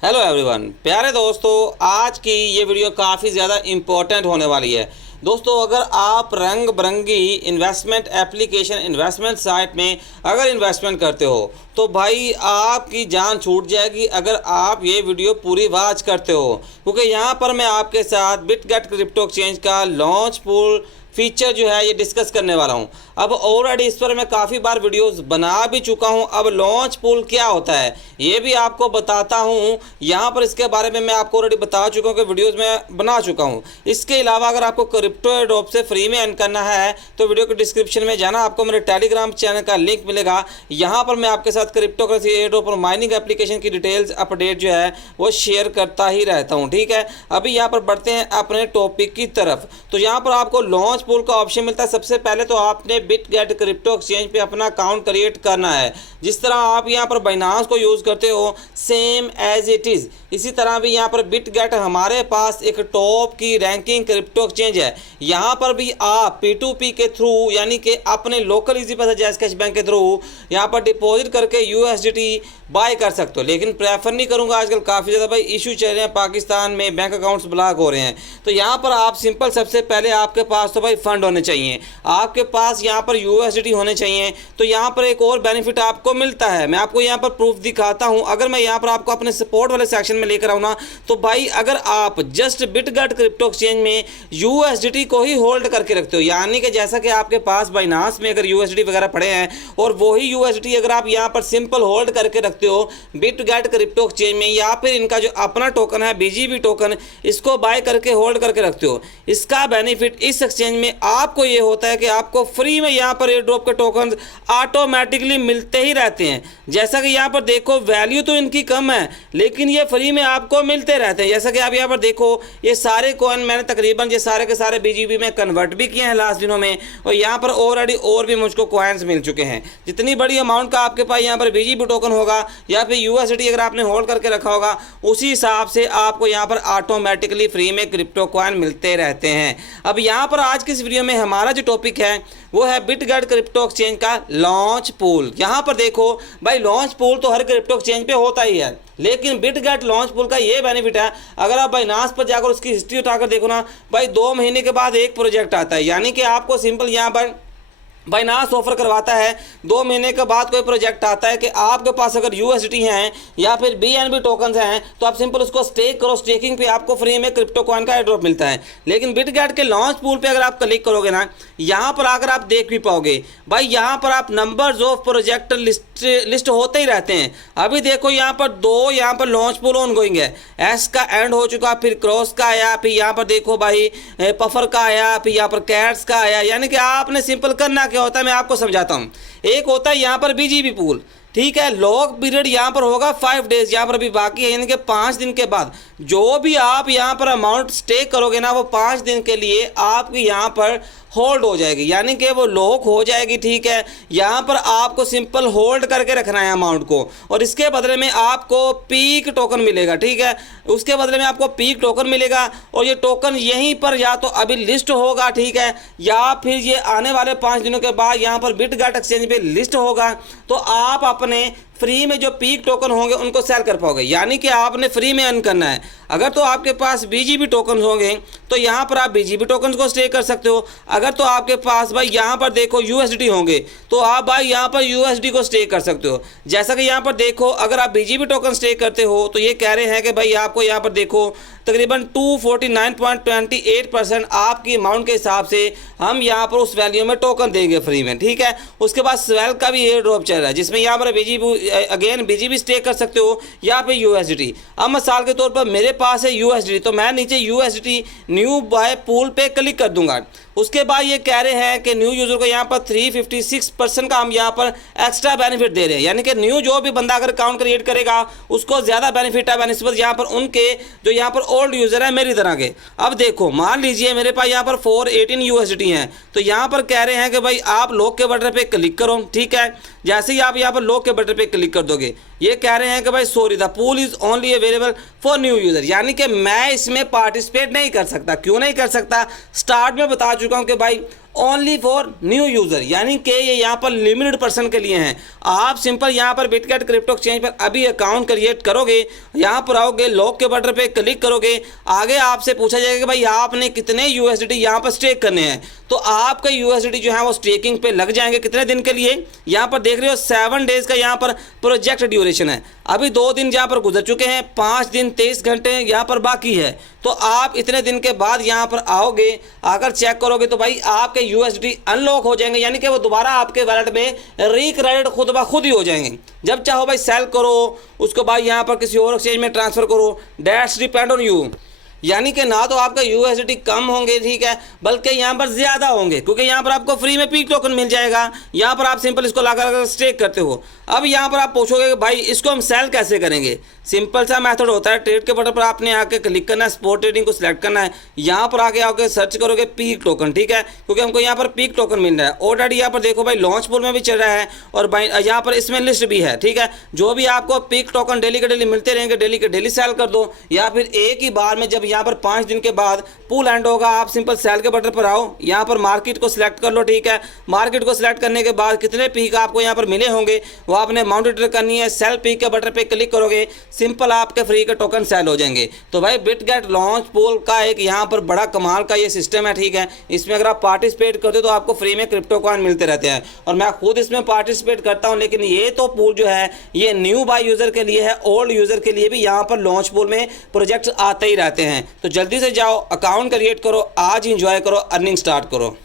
Hello everyone, प्यारे दोस्तों, आज की ये वीडियो काफ़ी ज़्यादा इम्पोर्टेंट होने वाली है। दोस्तों, अगर आप रंग बिरंगी इन्वेस्टमेंट एप्लीकेशन इन्वेस्टमेंट साइट में अगर इन्वेस्टमेंट करते हो तो भाई आपकी जान छूट जाएगी अगर आप ये वीडियो पूरी वॉच करते हो, क्योंकि यहाँ पर मैं आपके साथ बिटगेट क्रिप्टो एक्सचेंज का लॉन्च पूल फीचर जो है ये डिस्कस करने वाला हूँ। अब ऑलरेडी इस पर मैं काफ़ी बार वीडियोस बना भी चुका हूँ। अब लॉन्च पूल क्या होता है ये भी आपको बताता हूँ। यहाँ पर इसके बारे में मैं आपको ऑलरेडी बता चुका हूँ कि वीडियोस में बना चुका हूँ। इसके अलावा अगर आपको क्रिप्टो एयरड्रॉप से फ्री में अर्न करना है तो वीडियो के डिस्क्रिप्शन में जाना, आपको मेरे टेलीग्राम चैनल का लिंक मिलेगा। यहाँ पर मैं आपके साथ क्रिप्टो करेंसी एयरड्रॉप और माइनिंग एप्लीकेशन की डिटेल्स अपडेट जो है वो शेयर करता ही रहता हूँ। ठीक है, अभी यहाँ पर बढ़ते हैं अपने टॉपिक की तरफ। तो यहाँ पर आपको लॉन्च पूल का ऑप्शन मिलता है। सबसे पहले तो आपने बिटगेट क्रिप्टो एक्सचेंज पे अपना अकाउंट क्रिएट करना है। जिस तरह आप यहाँ पर बाइनांस को यूज़ करते हो सेम एज इट इज़, इसी तरह भी यहाँ पर बिटगेट हमारे पास एक टॉप की रैंकिंग क्रिप्टो एक्सचेंज है। यहाँ पर भी आप P2P के थ्रू यानी कि अपने लोकल इजी पैसा जैस कैश बैंक के थ्रू यहाँ पर डिपॉजिट करके USDT बाय कर सकते हो। लेकिन प्रेफर नहीं करूँगा, आजकल काफ़ी ज़्यादा भाई इशू चल रहे हैं, पाकिस्तान में बैंक अकाउंट्स ब्लॉक हो रहे हैं। तो यहाँ पर आप सिंपल, सबसे पहले आपके पास तो भाई फंड होने चाहिए, आपके पास यहाँ पर USDT होने चाहिए। तो यहाँ पर एक और बेनिफिट आपको मिलता है, मैं आपको यहाँ पर प्रूफ दिखाता हूँ। अगर मैं यहाँ पर आपको अपने सपोर्ट वाले सेक्शन में लेकर आऊँ ना, तो भाई अगर आप जस्ट बिटगेट क्रिप्टो एक्सचेंज में USDT को ही होल्ड करके रखते हो, यानी कि जैसा कि आपके पास बाइनांस में अगर USDT वगैरह पड़े हैं और वही USDT अगर आप यहाँ पर सिंपल होल्ड करके रखते हो बिटगेट क्रिप्टो एक्सचेंज में, या फिर इनका जो अपना टोकन है BGB टोकन, इसको बाय करके होल्ड करके रखते हो, इसका बेनिफिट इस एक्सचेंज में आपको ये होता है कि आपको फ्री में यहाँ पर एयर ड्रॉप के टोकन ऑटोमेटिकली मिलते ही रहते हैं। जैसा कि यहाँ पर देखो, वैल्यू तो इनकी कम है लेकिन ये फ्री में आपको मिलते रहते हैं। जैसा कि आप यहाँ पर देखो, ये सारे कॉइन मैंने तकरीबन ये सारे के सारे BGB में कन्वर्ट भी किए हैं लास्ट दिनों में, और यहाँ पर ऑलरेडी और भी मुझको कॉइन्स मिल चुके हैं। जितनी बड़ी अमाउंट का आपके पास यहाँ पर BGB टोकन होगा या फिर USDT अगर आपने होल्ड करके रखा होगा, उसी हिसाब से आपको यहाँ पर ऑटोमेटिकली फ्री में क्रिप्टो कॉइन मिलते रहते हैं। अब यहाँ पर आज की इस वीडियो में हमारा जो टॉपिक है वो है बिटगेट क्रिप्टो एक्सचेंज का लॉन्च पूल। यहाँ पर देखो भाई, लॉन्च पूल तो हर क्रिप्टो एक्सचेंज पे होता ही है, लेकिन बिटगेट लॉन्च पूल का ये बेनिफिट है, अगर आप बाइनांस पर जाकर उसकी हिस्ट्री उठाकर देखो ना भाई, 2 महीने के बाद एक प्रोजेक्ट आता है। यानी कि आपको सिंपल यहाँ पर बाइनांस ऑफर करवाता है, 2 महीने के बाद कोई प्रोजेक्ट आता है कि आपके पास अगर USDT हैं या फिर BNB टोकन्स हैं तो आप सिंपल उसको स्टेक करो, स्टेकिंग पे आपको फ्री में क्रिप्टो कॉइन का एयरड्रॉप मिलता है। लेकिन बिटगेट के लॉन्च पूल पे अगर आप क्लिक करोगे ना, यहाँ पर आकर आप देख भी पाओगे भाई, यहाँ पर आप नंबर्स ऑफ प्रोजेक्ट लिस्ट होते ही रहते हैं। अभी देखो यहाँ पर 2 यहाँ पर लॉन्च पूल ऑन गोइंग है, एस का एंड हो चुका, फिर क्रॉस का आया, फिर यहाँ पर देखो भाई पफर का आया, फिर यहाँ पर कैट्स का आया। यानी कि आपने सिंपल करना क्या होता है मैं आपको समझाता हूँ। एक होता है यहाँ पर BGB पूल, ठीक है, लॉक पीरियड यहाँ पर होगा 5 डेज, यहाँ पर अभी बाकी है, यानी कि 5 दिन के बाद जो भी आप यहाँ पर अमाउंट स्टेक करोगे ना, वो 5 दिन के लिए आपकी यहाँ पर होल्ड हो जाएगी, यानी कि वो लॉक हो जाएगी। ठीक है, यहाँ पर आपको सिंपल होल्ड करके रखना है अमाउंट को, और इसके बदले में आपको पीक टोकन मिलेगा। ठीक है, उसके बदले में आपको पीक टोकन मिलेगा, और ये टोकन यहीं पर या तो अभी लिस्ट होगा, ठीक है, या फिर ये आने वाले 5 दिनों के बाद यहाँ पर बिटगेट एक्सचेंज पे लिस्ट होगा। तो आप अपने फ्री में जो पीक टोकन होंगे उनको सेल कर पाओगे, यानी कि आपने फ्री में अर्न करना है। अगर तो आपके पास BGB टोकन होंगे तो यहाँ पर आप BGB टोकन को स्टे कर सकते हो। अगर तो आपके पास भाई यहाँ पर देखो USDT होंगे तो आप भाई यहाँ पर USD को स्टे कर सकते हो। जैसा कि यहाँ पर देखो, अगर आप BGB टोकन स्टे करते हो तो ये कह रहे हैं कि भाई आपको यहाँ पर देखो तकरीबन 249.28% आपकी अमाउंट के हिसाब से हम यहाँ पर उस वैल्यू में टोकन देंगे फ्री में। ठीक है, उसके बाद स्वेल का भी एयर ड्रॉप चल रहा है, जिसमें यहाँ पर BGB स्टे कर सकते हो या फिर USDT। अब मिसाल के तौर पर मेरे पास है USDT, तो मैं नीचे USDT न्यू बाय पूल पे क्लिक कर दूंगा। उसके बाद ये कह रहे हैं कि न्यू यूज़र को यहाँ पर 356% का हम यहाँ पर एक्स्ट्रा बेनिफिट दे रहे हैं, यानी कि न्यू जो भी बंदा अगर अकाउंट क्रिएट करेगा उसको ज़्यादा बेनिफिट है बनस्पत यहाँ पर उनके जो यहाँ पर ओल्ड यूज़र है मेरी तरह के। अब देखो, मान लीजिए मेरे पास यहाँ पर 418 USDT हैं, तो यहाँ पर कह रहे हैं कि भाई आप लॉक के बटन पे क्लिक करो। ठीक है, जैसे ही आप यहाँ पर लॉक के बटन पे क्लिक कर दोगे, ये कह रहे हैं कि भाई sorry the pool is only available for new user, यानी कि मैं इसमें पार्टिसिपेट नहीं कर सकता। क्यों नहीं कर सकता? स्टार्ट में बता चुका हूँ कि भाई ओनली फॉर न्यू यूज़र, यानी कि ये यहाँ पर लिमिटेड पर्सन के लिए हैं। आप सिंपल यहाँ पर बिटगेट क्रिप्टो एक्सचेंज पर अभी अकाउंट क्रिएट करोगे, यहाँ पर आओगे, लॉक के बटन पे क्लिक करोगे, आगे आपसे पूछा जाएगा कि भाई आपने कितने USDT यहाँ पर स्टेक करने हैं। तो आपका USDT जो है वो स्टेकिंग पे लग जाएंगे कितने दिन के लिए, यहाँ पर देख रहे हो 7 डेज़ का यहाँ पर प्रोजेक्ट ड्यूरेशन है। अभी 2 दिन यहाँ पर गुजर चुके हैं, 5 दिन 23 घंटे यहाँ पर बाकी है। तो आप इतने दिन के बाद यहाँ पर आओगे, अगर चेक करोगे तो भाई आपके USDT अनलॉक हो जाएंगे, यानी कि वो दोबारा आपके वैलेट में रिक्रेडिट खुद ब खुद ही हो जाएंगे। जब चाहो भाई सेल करो, उसको भाई यहाँ पर किसी और एक्सचेंज में ट्रांसफ़र करो, दैट्स डिपेंड ऑन यू। यानी कि ना तो आपका USDT कम होंगे, ठीक है, बल्कि यहाँ पर ज़्यादा होंगे, क्योंकि यहाँ पर आपको फ्री में पीक टोकन मिल जाएगा। यहाँ पर आप सिंपल इसको लगा स्टेक करते हो। अब यहाँ पर आप पूछोगे कि भाई इसको हम सेल कैसे करेंगे। सिंपल सा मेथड होता है, ट्रेड के बटन पर आपने आके क्लिक करना है, स्पॉट ट्रेडिंग को सिलेक्ट करना है, यहाँ पर आके आके सर्च करोगे पीक टोकन, ठीक है, क्योंकि हमको यहाँ पर पीक टोकन मिल रहा है। ऑलरेडी यहाँ पर देखो भाई लॉन्च पूल में भी चल रहा है और भाई यहाँ पर इसमें लिस्ट भी है, ठीक है। जो भी आपको पीक टोकन डेली के डेली मिलते रहेंगे, डेली के डेली सेल कर दो, या फिर एक ही बार में जब यहाँ पर 5 दिन के बाद पूल एंड होगा, आप सिंपल सेल के बटन पर आओ, यहाँ पर मार्केट को सिलेक्ट कर लो, ठीक है। मार्केट को सिलेक्ट करने के बाद कितने पीक आपको यहाँ पर मिले होंगे वो आपने मॉनिटर करनी है। सेल पीक के बटन पे क्लिक करोगे, सिंपल आपके फ्री के टोकन सेल हो जाएंगे। तो भाई बिटगेट लॉन्च पूल का एक यहाँ पर बड़ा कमाल का ये सिस्टम है, ठीक है। इसमें अगर आप पार्टिसिपेट करते हो तो आपको फ्री में क्रिप्टो कॉइन मिलते रहते हैं, और मैं खुद इसमें पार्टिसिपेट करता हूँ। लेकिन ये तो पूल जो है ये न्यू बाय यूज़र के लिए है, ओल्ड यूज़र के लिए भी यहाँ पर लॉन्च पूल में प्रोजेक्ट्स आते ही रहते हैं। तो जल्दी से जाओ, अकाउंट क्रिएट करो, आज इंजॉय करो, अर्निंग स्टार्ट करो।